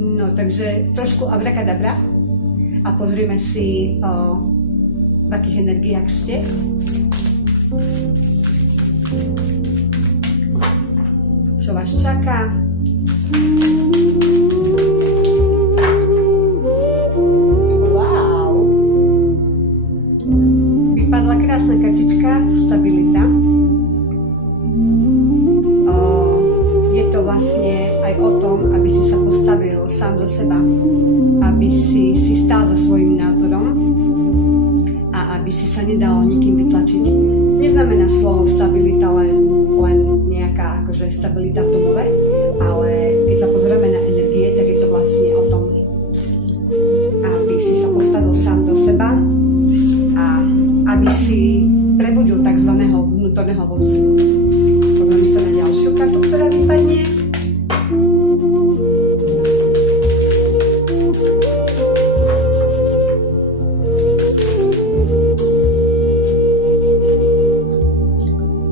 No, takže trošku abrakadabra a pozrieme si, v akých energiách ste. Čo vás čaká? Wow! Vypadla krásna kartička, stabilita. Je to vlastne aj o tom, aby si sa postavil sám za seba, aby si stál za svojím názorom a aby si sa nedal nikým vytlačiť. Neznamená slovo stabilita len nejaká akože stabilita v domove, ale keď sa pozrieme na energie, tak je to vlastne o tom, aby si sa postavil sám za seba a aby si prebudil tzv. Vnútorného vodcu. Pozrieme sa na ďalšiu kartu, ktorá vypadne.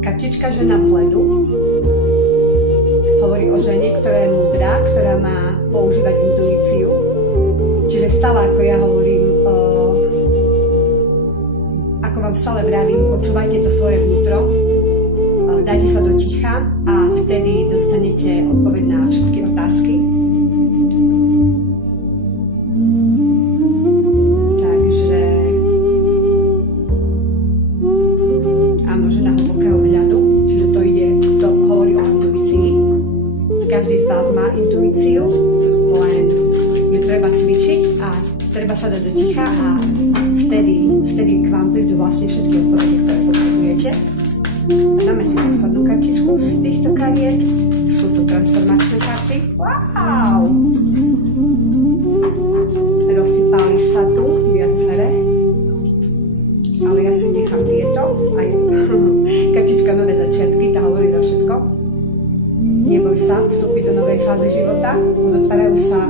Kartička žena vhledu hovorí o žene, ktorá je múdra, ktorá má používať intuíciu. Čiže stále, ako ja hovorím, ako vám stále vravím, počúvajte to svoje vnútro, dajte sa do ticha a vtedy dostanete odpoveď na všetky otázky. Takže áno, žena hlbokého vhľadu, čiže to hovorí o intuícii. Každý z vás má intuíciu, len ju treba cvičiť a treba sa dať do ticha a vtedy k vám prídu vlastne všetky odpovede, ktoré potrebujete. Dáme si poslednú kartičku z týchto kariet. Sú to transformačné karty. Wow! Rozsypali sa tu viaceré. Ale ja si nechám tieto. Aj kartička nové začiatky, tá hovorí za všetko. Neboj sa vstúpiť do novej fázy života. Uzatvárajú sa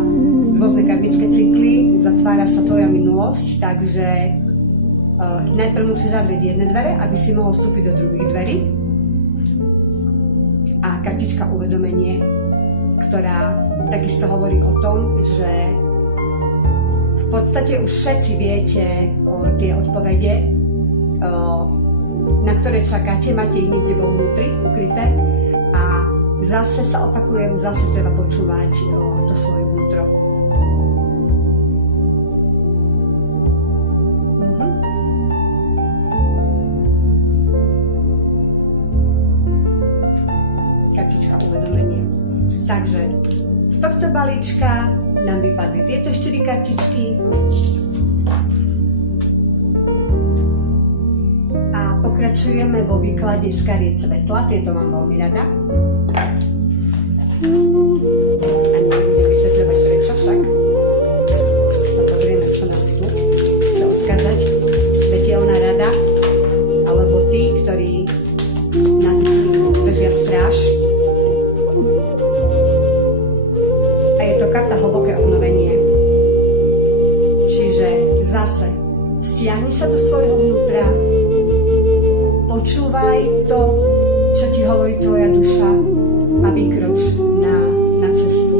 rôzne karmické cykly, uzatvára sa tvoja minulosť, takže najprv musíš zavrieť jedné dvere, aby si mohol vstúpiť do druhých dverí. A kartička uvedomenie, ktorá takisto hovorí o tom, že v podstate už všetci viete tie odpovede, na ktoré čakáte, máte ich niekde vo vnútri ukryté a zase sa opakujem, zase treba počúvať to svoje vnútro. Kartička uvedomenie. Takže z tohto balíčka nám vypadli tieto 4 kartičky a pokračujeme vo výklade z kariet svetla. Tieto mám veľmi rada. A nebudem vysvetľovať prečo však. Sa pozrieme, čo nám tu chce odkázať svetelná rada, alebo tí, ktorí na tým držia stráž. A je to karta hlboké obnovenie. Čiže zase stiahni sa do svojho vnútra, počúvaj to, čo ti hovorí tvoja duša a vykroč na cestu.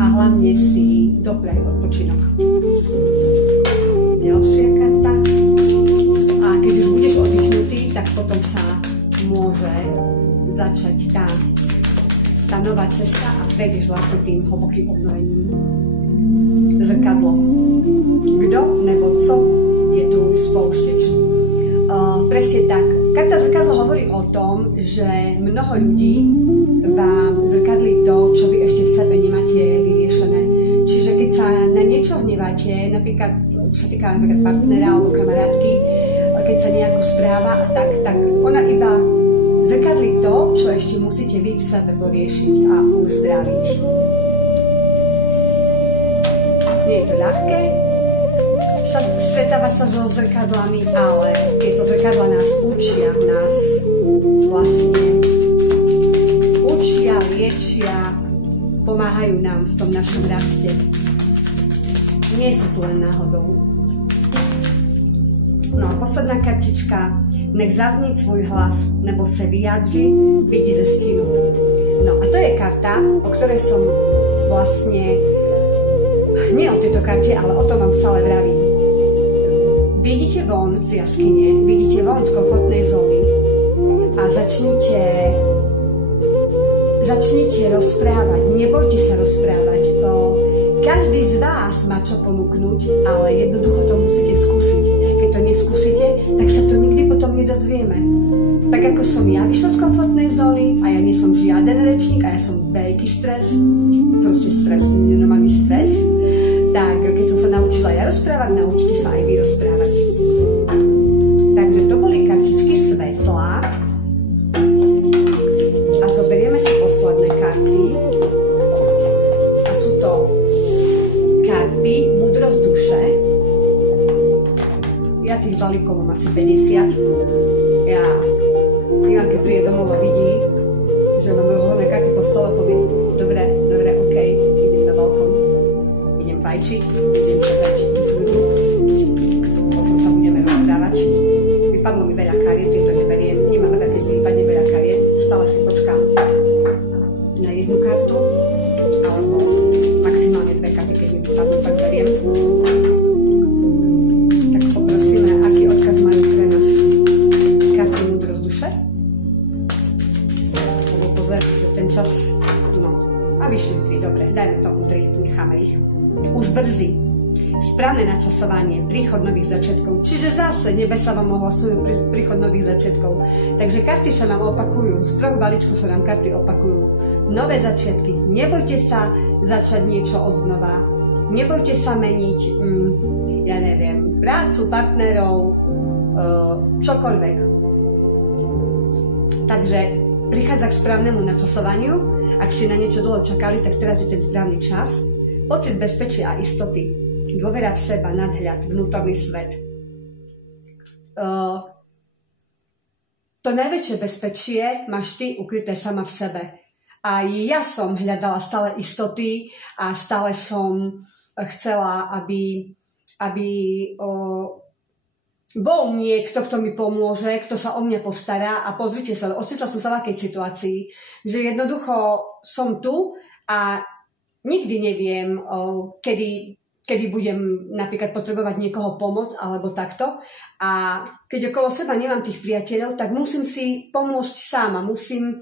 A hlavne si dopraj odpočinok. Ďalšia karta. A keď už budeš oddychnutý, tak potom sa môže začať tá nová cesta a prejdeš vlastne tým hlbokým obnovením. Zrkadlo. Kdo nebo co je tvoj spouštěč? Presne tak. Karta zrkadlo hovorí o tom, že mnoho ľudí vám zrkadlí to, čo vy ešte v sebe nemáte vyriešené. Čiže keď sa na niečo hneváte, napríklad, čo sa týka napríklad partnera alebo kamarátky, keď sa nejako správa a tak ona iba zrkadlí to, čo ešte musíte vy v sebe poriešiť a uzdraviť. Nie je to ľahké stretávať sa so zrkadlami, ale tieto zrkadla nás učia, liečia, pomáhajú nám v tom našom raste. Nie sú tu len náhodou. No a posledná kartička. Nech zazní svůj hlas, nebo se vyjádří, vidí ze stínu. karta, o ktorej som vlastne, nie o tejto karte, ale o tom vám stále vravím. Vyjdite von z jaskyne, vyjdite von z komfortnej zóny a začnite rozprávať. Nebojte sa rozprávať. Každý z vás má čo ponúknuť, ale jednoducho to musíte skúsiť. Keď to neskúsite, tak sa to nikdy potom nedozvieme. Tak ako som ja vyšla z komfortnej zóny a ja nie som žiaden rečník a ja som veľký stres, proste stres, nenormálny stres, tak keď som sa naučila ja rozprávať, naučite sa aj vy rozprávať. Takže to boli kartičky svetla a zoberieme si posledné karty a sú to karty Múdrosť duše. Ja tých balíkov mám asi 50. Ja keď príde domov a vidí, že mám rozhodné karty po stole, poviem, dobre, OK, idem na balkón, idem fajčiť, idem sa dať kľudu, potom sa budeme rozprávať. Vypadlo mi veľa kariet, tieto neberiem, nemám rada, keď mi vypadne veľa kariet, stále si počkám na jednu kartu, alebo maximálne 2 karty, keď mi vypadnú, tak beriem. Tak poprosíme, aký odkaz majú pre nás karty Múdrosť duše. Že ten čas, no, a vyšli 3, dobre, dajme tomu 3, necháme ich. Už brzy. Správne načasovanie, príchod nových začiatkov, čiže zase nebesa vám ohlasujú príchod nových začiatkov. Takže karty sa nám opakujú, z 3 balíčkov sa nám karty opakujú. Nové začiatky, nebojte sa začať niečo od znova, nebojte sa meniť, ja neviem, prácu, partnerov, čokoľvek. Takže prichádza k správnemu načasovaniu. Ak ste na niečo dlho čakali, tak teraz je ten správny čas. Pocit bezpečia a istoty. Dôvera v seba, nadhľad, vnútorný svet. To najväčšie bezpečie máš ty ukryté sama v sebe. A ja som hľadala stále istoty a stále som chcela, aby bol niekto, kto mi pomôže, kto sa o mňa postará a pozrite sa, ocitla som sa v akej situácii, že jednoducho som tu a nikdy neviem, kedy budem napríklad potrebovať niekoho pomoc alebo takto a keď okolo seba nemám tých priateľov, tak musím si pomôcť sama, musím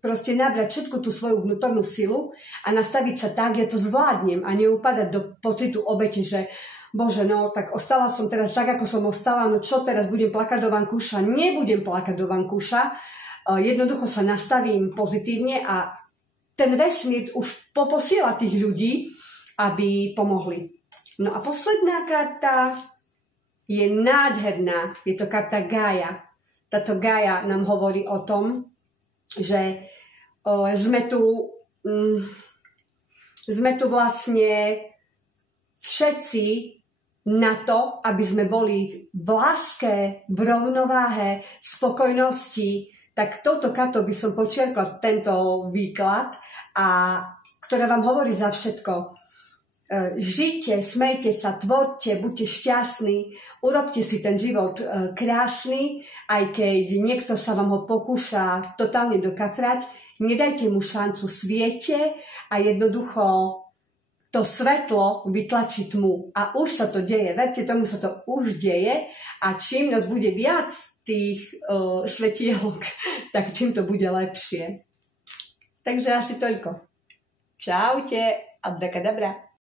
proste nabrať všetku tú svoju vnútornú silu a nastaviť sa tak, ja to zvládnem a neupadať do pocitu obete, že Bože, no tak ostala som teraz tak, ako som ostala, no čo teraz, budem plakať do vankúša? Nebudem plakať do vankúša, jednoducho sa nastavím pozitívne a ten vesmír už poposiela tých ľudí, aby pomohli. No a posledná karta je nádherná, je to karta Gaia. Táto Gaia nám hovorí o tom, že sme tu vlastne všetci na to, aby sme boli v láske, v rovnováhe, v spokojnosti, tak touto kartou by som počiarkla tento výklad, ktorá vám hovorí za všetko. Žite, smejte sa, tvorte, buďte šťastní, urobte si ten život krásny, aj keď niekto sa vám ho pokúša totálne dokafrať, nedajte mu šancu, sviete a jednoducho to svetlo vytlačí tmu. A už sa to deje. Verte tomu, sa to už deje. A čím nás bude viac tých svetielok, tak tým to bude lepšie. Takže asi toľko. Čaute. Abrakadabra.